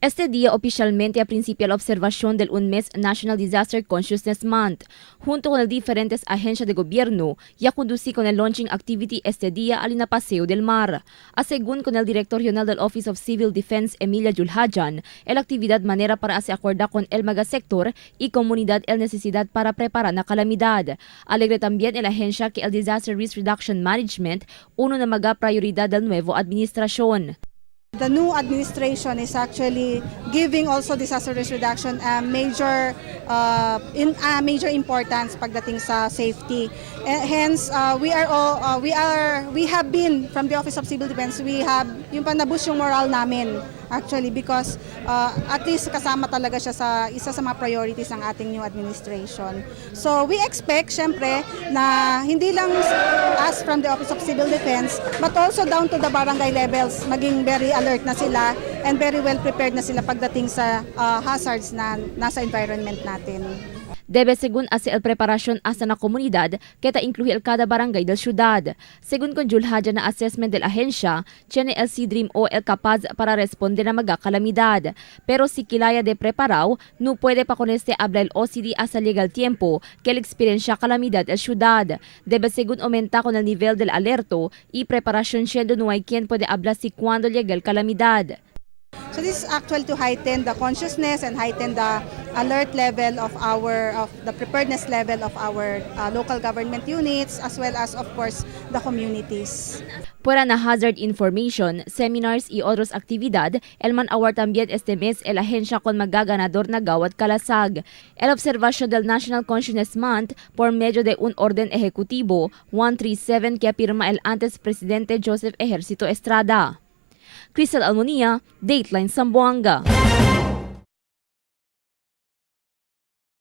Este día oficialmente a principio la observación del un mes National Disaster Consciousness Month, junto con las diferentes agencias de gobierno, y a conducir con el launching activity este día al Paseo del Mar. Según con el director regional del Office of Civil Defense, Emilia Julhajan, la actividad manera para hacer acordar con el megasector y comunidad el necesidad para preparar la calamidad. Alegre también el agencia que el Disaster Risk Reduction Management, uno na maga prioridad del nuevo administrasyon. The new administration is actually giving also disaster risk reduction a major importance pagdating sa safety. Hence, we have been from the Office of Civil Defense, we have yung panaboost yung moral namin actually because at least kasama talaga siya sa isa sa mga priorities ng ating new administration. So we expect syempre na hindi lang us from the Office of Civil Defense but also down to the barangay levels maging very alert na sila and very well prepared na sila pagdating sa hazards na nasa environment natin. Debe según hace el preparasyon hasta na komunidad keta incluir cada barangay del syudad. Según con Julhajan na assessment del ahensya, tiene el CDRIM o el capaz para responder na maga kalamidad. Pero si kilaya de preparaw, no puede pa con este habla el OCD hasta legal tiempo que el experiencia kalamidad el syudad. Debe según aumenta con el nivel del alerto y preparasyon siendo no hay quien puede hablar si cuando llega el calamidad. So this is actually to heighten the consciousness and heighten the alert level of the preparedness level of our local government units as well as of course the communities. Fuera na hazard information, seminars y otros actividad, el man-award también este mes el ahensya con magaganador na gawad kalasag. El observasyon del National Consciousness Month por medio de un orden ejecutivo 137 que firma el antes presidente Joseph Ejercito Estrada. Crystal Almonia, Dateline Zamboanga.